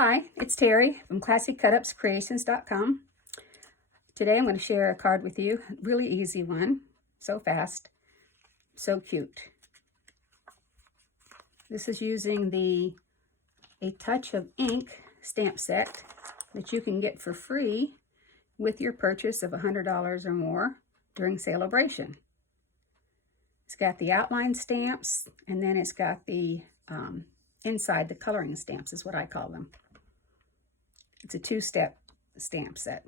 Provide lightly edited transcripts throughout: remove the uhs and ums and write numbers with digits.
Hi, it's Terry from ClassyCutupsCreations.com. Today I'm going to share a card with you. Really easy one. So fast. So cute. This is using the A Touch of Ink stamp set that you can get for free with your purchase of $100 or more during Celebration. It's got the outline stamps, and then it's got the inside, the coloring stamps is what I call them. It's a two-step stamp set.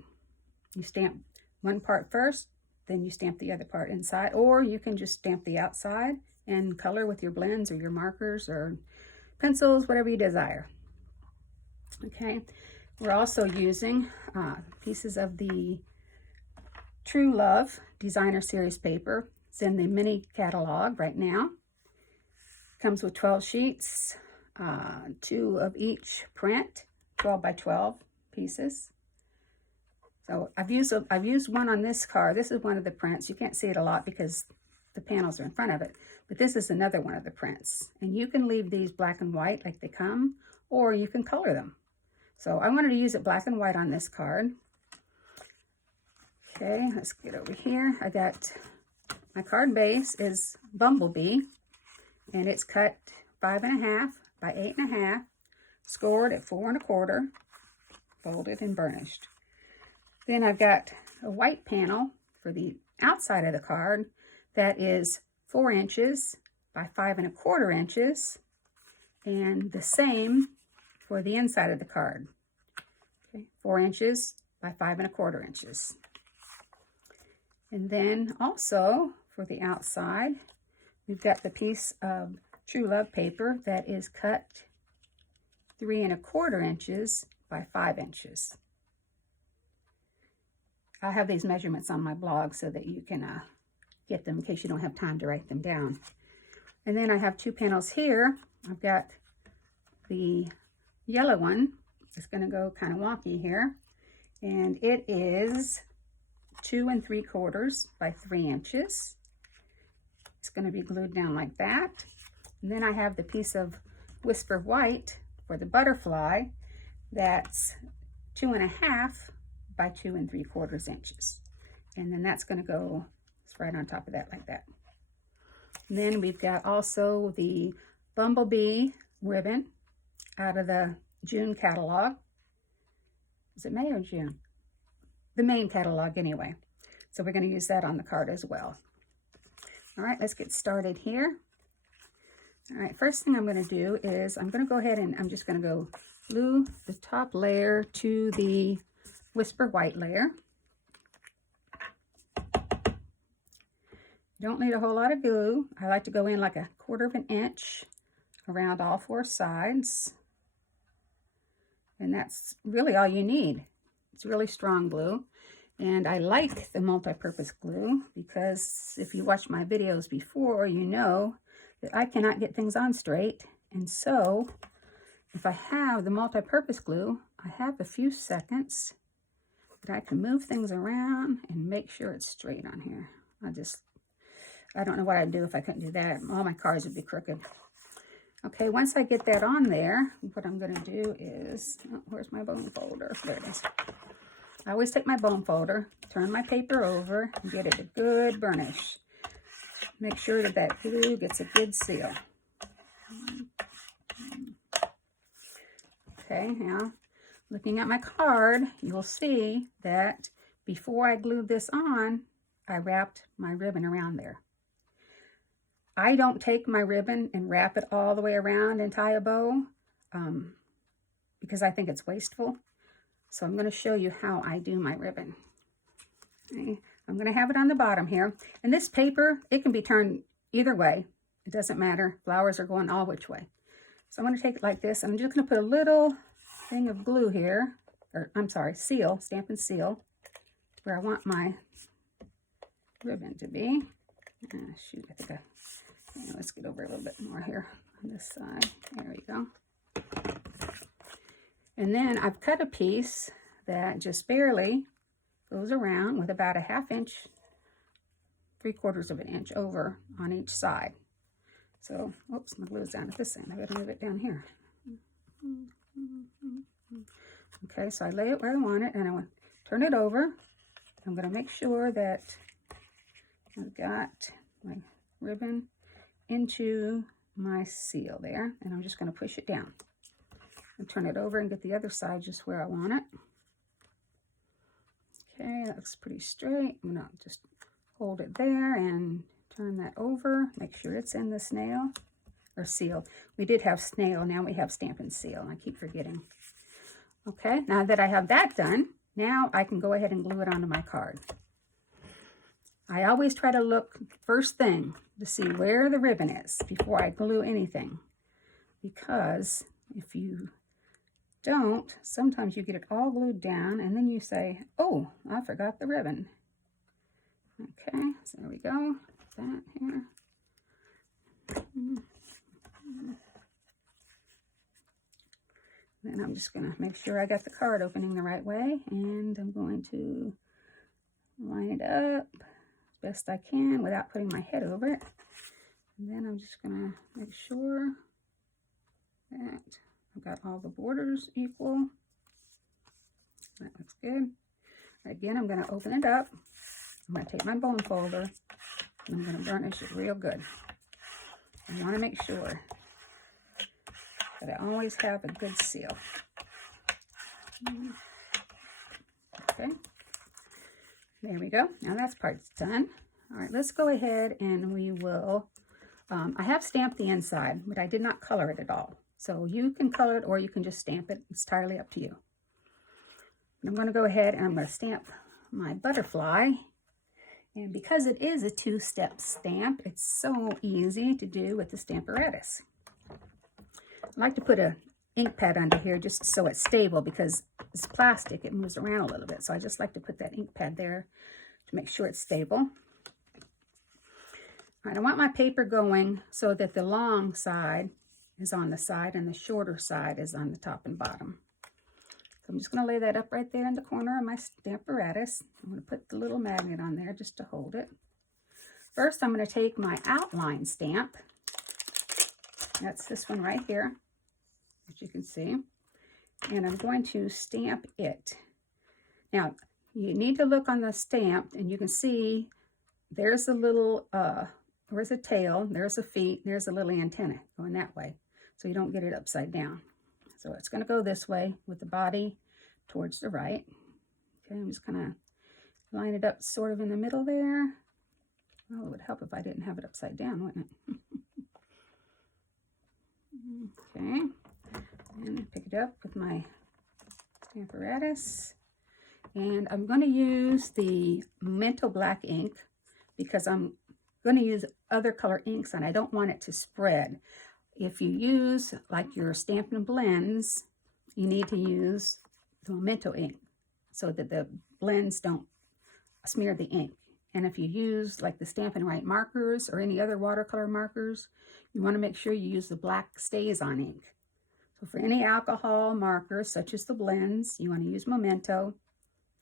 You stamp one part first, then you stamp the other part inside, or you can just stamp the outside and color with your blends or your markers or pencils, whatever you desire. Okay, we're also using pieces of the True Love Designer Series paper. It's in the mini catalog right now. Comes with 12 sheets, 2 of each print, 12 by 12 pieces. So I've used one on this card. This is one of the prints. You can't see it a lot because the panels are in front of it, but this is another one of the prints. And you can leave these black and white like they come, or you can color them. So I wanted to use it black and white on this card. Okay, let's get over here. I got my card base is Bumblebee, and it's cut 5.5 by 8.5, scored at 4 1/4, folded and burnished. Then I've got a white panel for the outside of the card that is 4 inches by 5 1/4 inches, and the same for the inside of the card. Okay, 4 inches by 5 1/4 inches. And then also for the outside, we've got the piece of True Love paper that is cut 3 1/4 inches by 5 inches. I'll have these measurements on my blog so that you can get them in case you don't have time to write them down. And then I have 2 panels here. I've got the yellow one. It's going to go kind of wonky here. And it is 2 3/4 by 3 inches. It's going to be glued down like that. And then I have the piece of Whisper White for the butterfly. That's 2 1/2 by 2 3/4 inches. And then that's going to go right on top of that like that. And then we've got also the Bumblebee ribbon out of the June catalog. Is it May or June? The main catalog anyway. So we're going to use that on the card as well. All right, let's get started here. All right, first thing I'm going to do is I'm going to go ahead and I'm just going to go glue the top layer to the Whisper White layer. Don't need a whole lot of glue. I like to go in like 1/4 inch around all 4 sides. And that's really all you need. It's really strong glue. And I like the multi-purpose glue because if you watched my videos before, you know that I cannot get things on straight. And so if I have the multi-purpose glue, I have a few seconds that I can move things around and make sure it's straight on here. I don't know what I'd do if I couldn't do that. All my cards would be crooked. Okay, once I get that on there, what I'm going to do is, oh, where's my bone folder? There it is. I always take my bone folder, turn my paper over, and get it a good burnish. Make sure that that glue gets a good seal. Okay, now looking at my card, you'll see that before I glued this on, I wrapped my ribbon around there. I don't take my ribbon and wrap it all the way around and tie a bow because I think it's wasteful. So I'm going to show you how I do my ribbon. Okay. I'm going to have it on the bottom here. And this paper, it can be turned either way. It doesn't matter. Flowers are going all which way. So I'm going to take it like this. I'm just going to put a little thing of glue here. Or I'm sorry, seal, Stampin' Seal, where I want my ribbon to be. Shoot, I think let's get over a little bit more here on this side. There we go. And then I've cut a piece that just barely goes around with about a 1/2 inch, 3/4 inch over on each side. So, oops, my glue's down at this end. I gotta move it down here. Okay, so I lay it where I want it, and I want to turn it over. I'm going to make sure that I've got my ribbon into my seal there, and I'm just going to push it down and turn it over and get the other side just where I want it. Okay, that looks pretty straight. I'm going to just hold it there and turn that over. Make sure it's in the snail or seal. We did have snail, now we have Stampin' Seal, and I keep forgetting. Okay, now that I have that done, now I can go ahead and glue it onto my card. I always try to look first thing to see where the ribbon is before I glue anything, because if you don't, sometimes you get it all glued down and then you say, oh, I forgot the ribbon. Okay, so there we go. That here. Then I'm just going to make sure I got the card opening the right way, and I'm going to line it up as best I can without putting my head over it. And then I'm just going to make sure that I've got all the borders equal. That looks good. Again, I'm going to open it up. I'm going to take my bone folder, and I'm going to burnish it real good. I want to make sure that I always have a good seal. Okay, there we go. Now that part's done. All right, let's go ahead and we will, I have stamped the inside, but I did not color it at all. So you can color it or you can just stamp it. It's entirely up to you. And I'm going to go ahead and I'm going to stamp my butterfly. And because it is a two-step stamp, it's so easy to do with the Stamparatus. I like to put a ink pad under here just so it's stable, because it's plastic, it moves around a little bit. So I just like to put that ink pad there to make sure it's stable. All right, I want my paper going so that the long side is on the side and the shorter side is on the top and bottom. So I'm just going to lay that up right there in the corner of my Stamparatus. I'm going to put the little magnet on there just to hold it. First, I'm going to take my outline stamp. That's this one right here, as you can see. And I'm going to stamp it. Now, you need to look on the stamp, and you can see there's a little, there's a tail, there's a feet, there's a little antenna going that way, so you don't get it upside down. So it's going to go this way with the body towards the right. Okay, I'm just going to line it up sort of in the middle there. Well, it would help if I didn't have it upside down, wouldn't it? Okay, and pick it up with my Stamparatus. And I'm going to use the Memento Black ink because I'm going to use other color inks and I don't want it to spread. If you use like your Stampin' Blends, you need to use the Memento ink so that the blends don't smear the ink. And if you use like the Stampin' Right markers or any other watercolor markers, you want to make sure you use the black StazOn ink. So for any alcohol markers, such as the blends, you want to use Memento.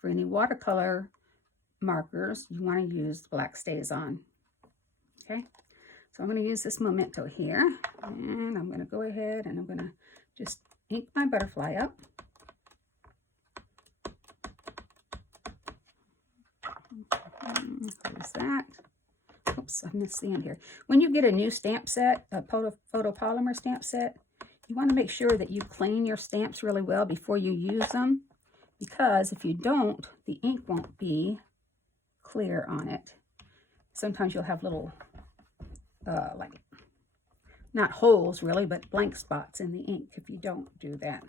For any watercolor markers, you want to use the black StazOn. Okay, so I'm going to use this Memento here, and I'm going to go ahead and I'm going to just ink my butterfly up. There's that. Oops, I missed the end here. When you get a new stamp set, a photopolymer stamp set, you want to make sure that you clean your stamps really well before you use them, because if you don't, the ink won't be clear on it. Sometimes you'll have little, like, not holes really, but blank spots in the ink if you don't do that,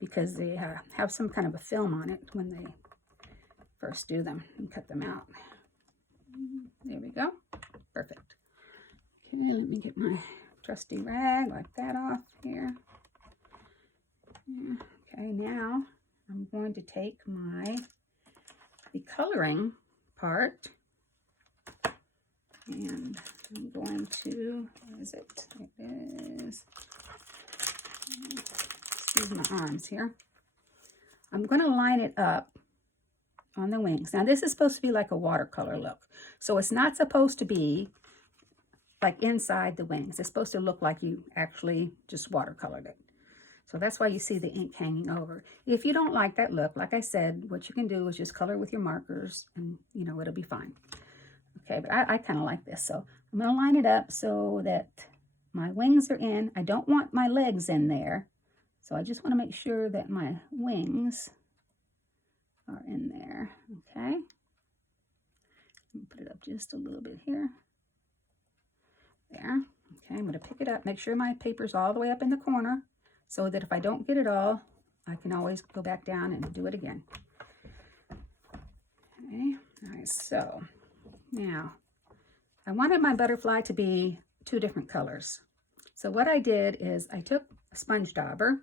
because they have some kind of a film on it when they first do them and cut them out. There we go. Perfect. Okay, let me get my trusty rag, wipe that off here. Okay, now I'm going to take the coloring part, and I'm going to, where is it? It is, excuse my arms here. I'm going to line it up on the wings. Now this is supposed to be like a watercolor look, so it's not supposed to be like inside the wings. It's supposed to look like you actually just watercolored it. So that's why you see the ink hanging over. If you don't like that look, like I said, what you can do is just color with your markers and, you know, it'll be fine. Okay, but I kind of like this. So I'm going to line it up so that my wings are in. I don't want my legs in there. So I just want to make sure that my wings are in there. Okay. Put it up just a little bit here. There. Okay, I'm going to pick it up. Make sure my paper's all the way up in the corner so that if I don't get it all, I can always go back down and do it again. Okay, all right, so now I wanted my butterfly to be 2 different colors. So what I did is I took a sponge dauber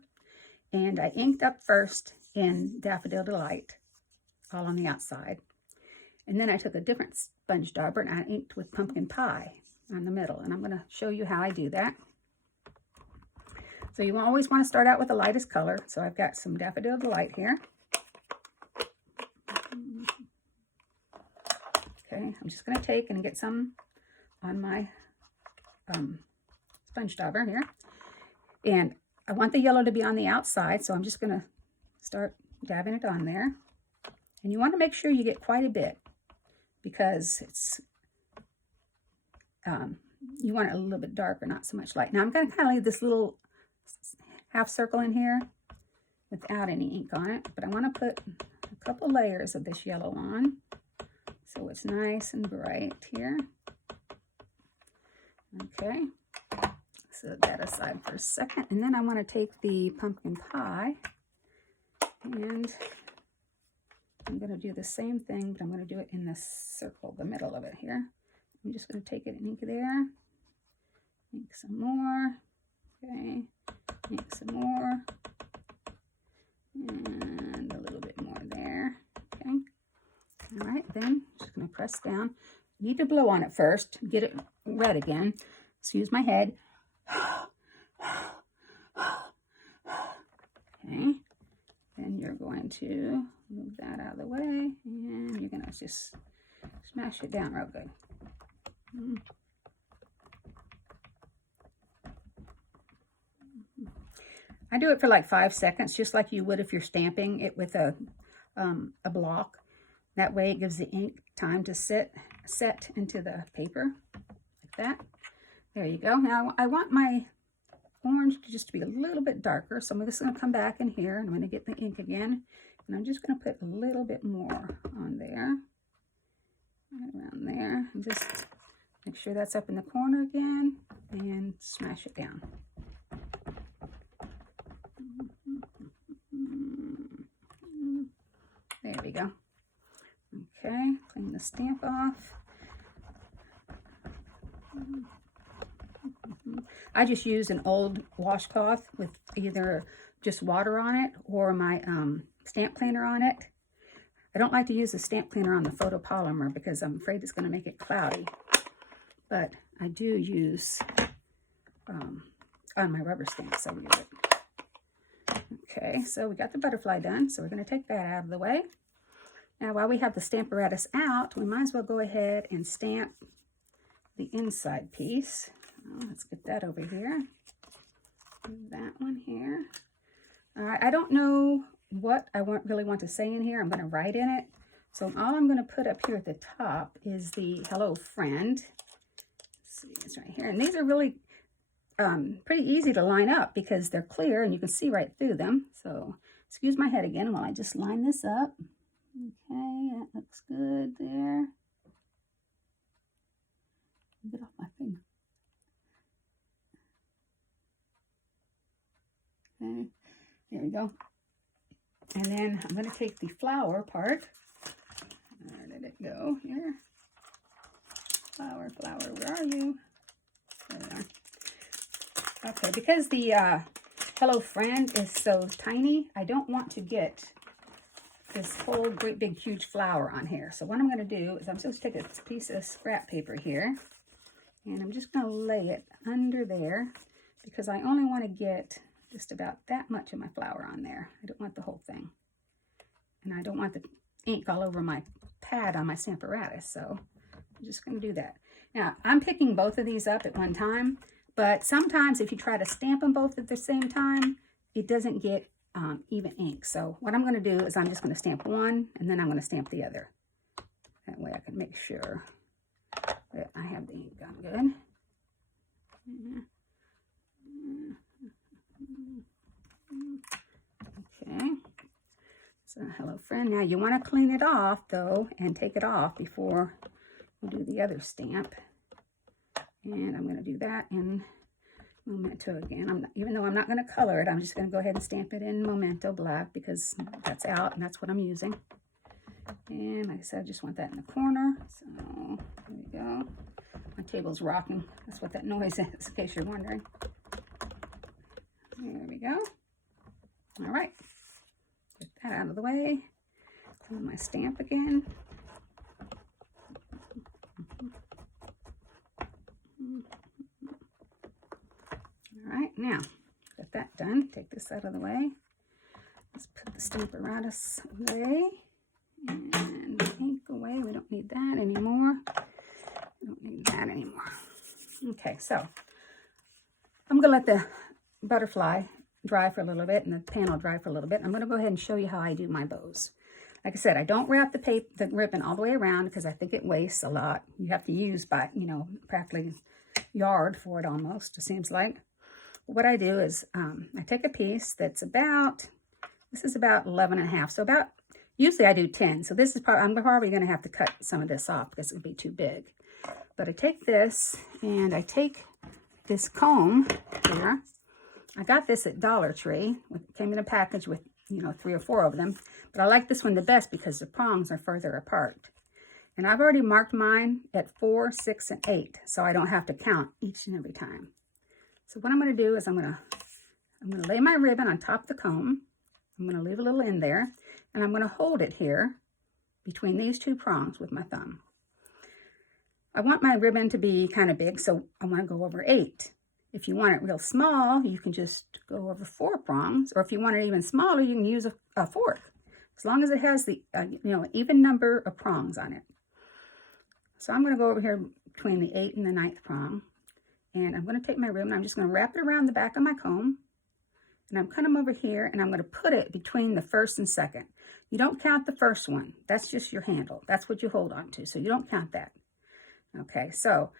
and I inked up first in Daffodil Delight, all on the outside. And then I took a different sponge dauber and I inked with Pumpkin Pie on the middle. And I'm going to show you how I do that. So you always want to start out with the lightest color. So I've got some Daffodil Delight here. Okay, I'm just going to take and get some on my sponge dauber here. And I want the yellow to be on the outside, so I'm just going to start dabbing it on there. And you want to make sure you get quite a bit because it's, you want it a little bit darker, not so much light. Now I'm going to kind of leave this little half circle in here without any ink on it, but I want to put a couple layers of this yellow on so it's nice and bright here. Okay, set that aside for a second, and then I want to take the Pumpkin Pie and I'm going to do the same thing, but I'm going to do it in the circle, the middle of it here. I'm just going to take it and ink there, ink some more, okay, ink some more, and a little bit more there, okay. All right, then I'm just going to press down. You need to blow on it first, get it red again. Excuse my head. Okay, then you're going to move that out of the way, and you're going to just smash it down real good. I do it for like 5 seconds, just like you would if you're stamping it with a block. That way it gives the ink time to set into the paper, like that. There you go. Now I want my orange to just be a little bit darker, so I'm just going to come back in here, and I'm going to get the ink again, and I'm just going to put a little bit more on there, right around there, and just make sure that's up in the corner again, and smash it down. There we go. Okay, clean the stamp off. I just use an old washcloth with either just water on it or my stamp cleaner on it. I don't like to use the stamp cleaner on the photopolymer because I'm afraid it's going to make it cloudy. But I do use on my rubber stamps, I use it. Okay, so we got the butterfly done, so we're going to take that out of the way. Now, while we have the Stamparatus out, we might as well go ahead and stamp the inside piece. Let's get that over here. That one here. I don't know what I really want to say in here. I'm going to write in it. So all I'm going to put up here at the top is the Hello Friend. Let's see, it's right here. And these are really pretty easy to line up because they're clear and you can see right through them. So excuse my head again while I just line this up. Okay, that looks good there. Get off my finger. Okay, there we go. And then I'm going to take the flower part. Where did it go? Here. Flower, flower, where are you? There we are. Okay, because the Hello Friend is so tiny, I don't want to get this whole great big huge flower on here. So what I'm going to do is I'm supposed to take a piece of scrap paper here and I'm just going to lay it under there because I only want to get just about that much of my flower on there. I don't want the whole thing. And I don't want the ink all over my pad on my Stamparatus, so I'm just going to do that. Now, I'm picking both of these up at one time, but sometimes if you try to stamp them both at the same time, it doesn't get even ink. So what I'm going to do is I'm just going to stamp one, and then I'm going to stamp the other. That way I can make sure that I have the ink done good. Okay. So hello friend. Now you want to clean it off though and take it off before you do the other stamp. And I'm going to do that in Memento again. Even though I'm not going to color it, I'm just going to go ahead and stamp it in Memento black because that's out and that's what I'm using. And like I said, I just want that in the corner. So there we go. My table's rocking. That's what that noise is, in case you're wondering. There we go. All right. Get that out of the way. Clean my stamp again. All right, now got that done. Take this out of the way. Let's put the stamp apparatus away and the ink away. We don't need that anymore. We don't need that anymore. Okay, so I'm gonna let the butterfly dry for a little bit and the panel dry for a little bit. I'm gonna go ahead and show you how I do my bows. Like I said, I don't wrap the ribbon all the way around because I think it wastes a lot. You have to use by, practically yard for it almost, it seems like. What I do is I take a piece that's this is about 11.5. So usually I do 10. So this is I'm probably going to have to cut some of this off because it would be too big. But I take this and I take this comb here. I got this at Dollar Tree. It came in a package with, 3 or 4 of them. But I like this one the best because the prongs are further apart. And I've already marked mine at 4, 6, and 8. So I don't have to count each and every time. So what I'm going to do is I'm going to lay my ribbon on top of the comb. I'm going to leave a little in there, and I'm going to hold it here between these 2 prongs with my thumb. I want my ribbon to be kind of big, so I want to go over 8. If you want it real small, you can just go over 4 prongs, or if you want it even smaller, you can use a fork, as long as it has the even number of prongs on it. So I'm going to go over here between the 8th and the 9th prong. And I'm going to take my ribbon, I'm just going to wrap it around the back of my comb. And I'm cutting over here, and I'm going to put it between the 1st and 2nd. You don't count the first one. That's just your handle. That's what you hold on to. So you don't count that. Okay, so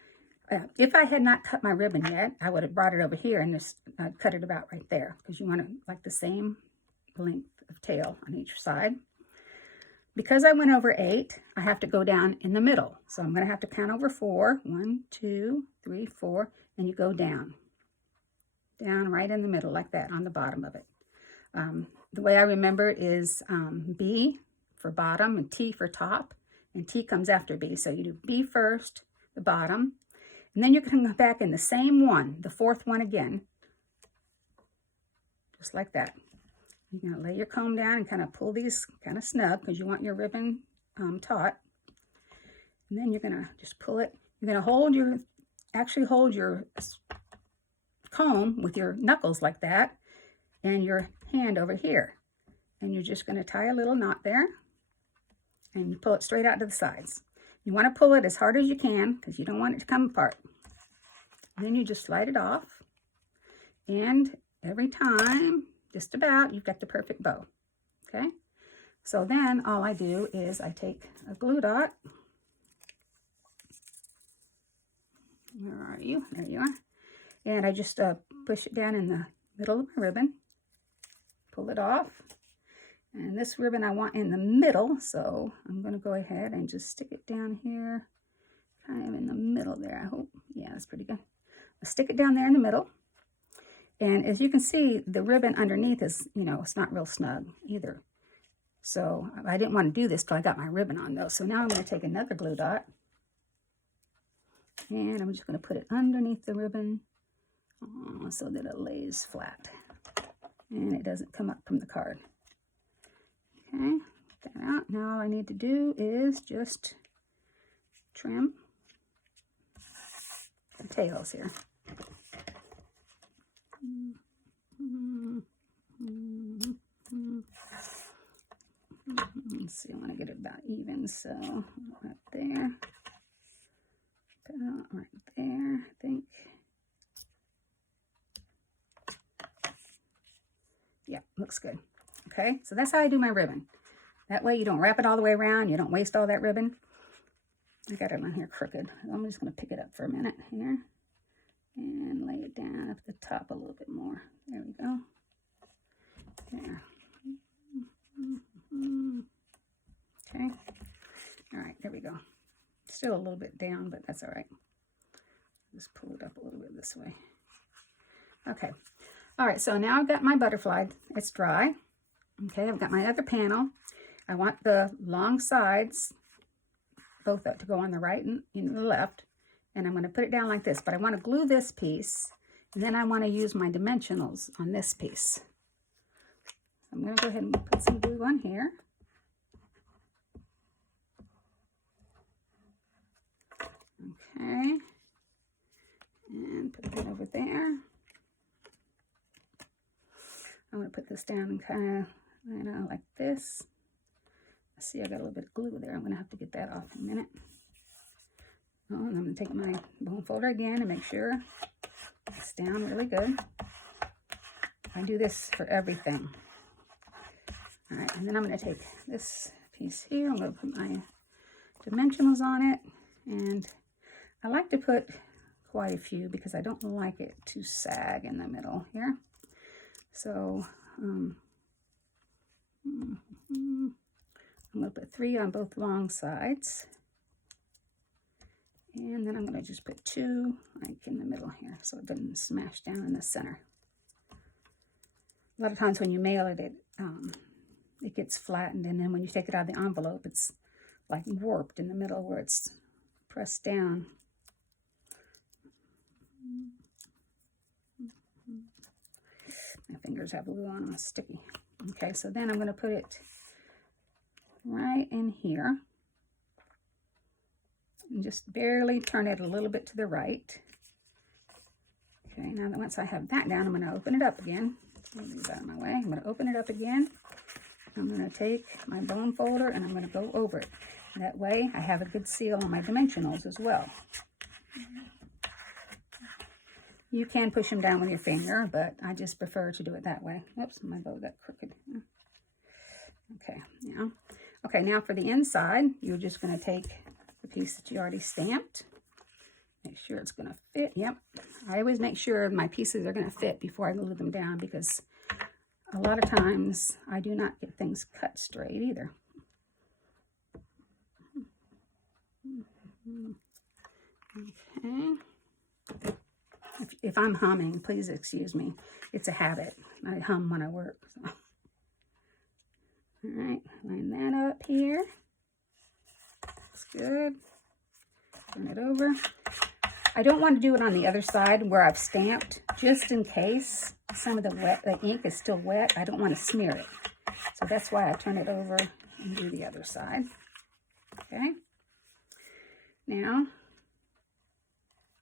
if I had not cut my ribbon yet, I would have brought it over here and just cut it about right there. Because you want to like the same length of tail on each side. Because I went over 8, I have to go down in the middle. So I'm going to have to count over 4. 1, 2, 3, 4. And you go down. Down right in the middle like that on the bottom of it. The way I remember it is B for bottom and T for top. And T comes after B. So you do B first, the bottom. And then you can go back in the same one, the 4th one again. Just like that. You're going to lay your comb down and kind of pull these kind of snug because you want your ribbon taut. And then you're going to just pull it. You're going to hold your comb with your knuckles like that and your hand over here. And you're just going to tie a little knot there and you pull it straight out to the sides. You want to pull it as hard as you can because you don't want it to come apart. And then you just slide it off. And every time, just about, you've got the perfect bow. Okay? So then all I do is I take a glue dot. Where are you? There you are. And I just push it down in the middle of my ribbon. Pull it off. And this ribbon I want in the middle, so I'm going to go ahead and just stick it down here, kind of in the middle there, I hope. Yeah, that's pretty good. I'll stick it down there in the middle. And as you can see, the ribbon underneath is, it's not real snug either. So I didn't want to do this till I got my ribbon on though. So now I'm going to take another glue dot. And I'm just going to put it underneath the ribbon so that it lays flat. And it doesn't come up from the card. Okay, get that out. Now all I need to do is just trim the tails here. Let's see, I want to get it about even, so right there, about right there, I think. Yeah, looks good. Okay, so that's how I do my ribbon. That way you don't wrap it all the way around. You don't waste all that ribbon. I got it on here crooked. I'm just going to pick it up for a minute here and lay it down up the top a little bit more. There we go. There. Okay. All right, there we go. Still a little bit down, but that's all right. Just pull it up a little bit this way. Okay. All right, so now I've got my butterfly. It's dry. Okay, I've got my other panel. I want the long sides, both to go on the right and the left. And I'm going to put it down like this, but I want to glue this piece, and then I want to use my dimensionals on this piece. I'm going to go ahead and put some glue on here. Okay. And put that over there. I'm going to put this down kind of, like this. See, I got a little bit of glue there. I'm going to have to get that off in a minute. Oh, and I'm going to take my bone folder again and make sure it's down really good. I do this for everything. All right, and then I'm going to take this piece here. I'm going to put my dimensionals on it. And I like to put quite a few because I don't like it to sag in the middle here. So, I'm going to put 3 on both long sides. And then I'm going to just put 2 like in the middle here so it doesn't smash down in the center. A lot of times when you mail it, it gets flattened, and then when you take it out of the envelope, it's like warped in the middle where it's pressed down. My fingers have glue on them, it's sticky. Okay, so then I'm going to put it right in here. And just barely turn it a little bit to the right. Okay, now that once I have that down, I'm going to open it up again. Move that out of my way. I'm going to open it up again. I'm going to take my bone folder and I'm going to go over it. That way I have a good seal on my dimensionals as well. You can push them down with your finger, but I just prefer to do it that way. Oops, my bow got crooked. Okay, now. Okay, now for the inside, you're just going to take the piece that you already stamped. Make sure it's going to fit. Yep. I always make sure my pieces are going to fit before I glue them down because a lot of times I do not get things cut straight either. Okay. If I'm humming, please excuse me. It's a habit. I hum when I work. So. All right, line that up here. Looks good. Turn it over. I don't want to do it on the other side where I've stamped, just in case some of the ink is still wet. I don't want to smear it. So that's why I turn it over and do the other side. Okay. Now,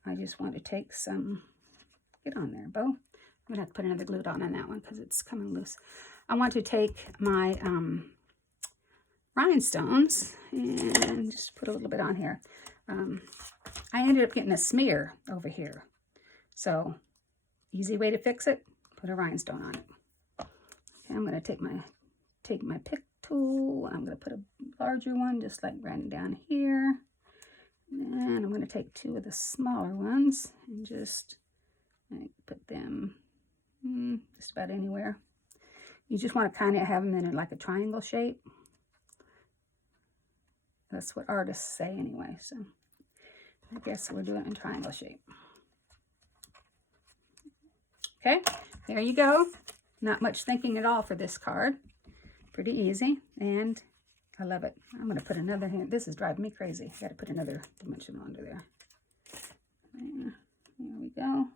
I just want to take some, get on there, Bo. I'm going to have to put another glue dot on that one because it's coming loose. I want to take my rhinestones and just put a little bit on here. I ended up getting a smear over here. So, easy way to fix it, put a rhinestone on it. Okay, I'm going to take my pick tool. I'm going to put a larger one just like right down here. And I'm going to take 2 of the smaller ones and just put them just about anywhere. You just want to kind of have them in like a triangle shape. That's what artists say anyway, so I guess we'll do it in triangle shape. Okay, there you go. Not much thinking at all for this card. Pretty easy, and I love it. I'm going to put another hand. This is driving me crazy. I got to put another dimension under there. There we go.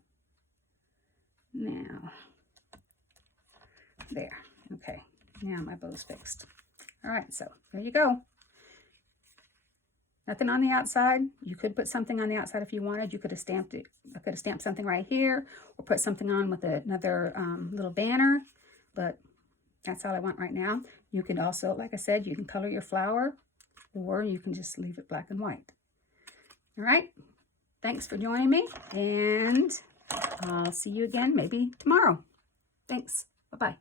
Now, there. Okay, now my bow's fixed. All right, so there you go. Nothing on the outside. You could put something on the outside if you wanted. You could have stamped it. I could have stamped something right here or put something on with another little banner, but that's all I want right now. You can also, like I said, you can color your flower or you can just leave it black and white. All right. Thanks for joining me, and I'll see you again maybe tomorrow. Thanks. Bye-bye.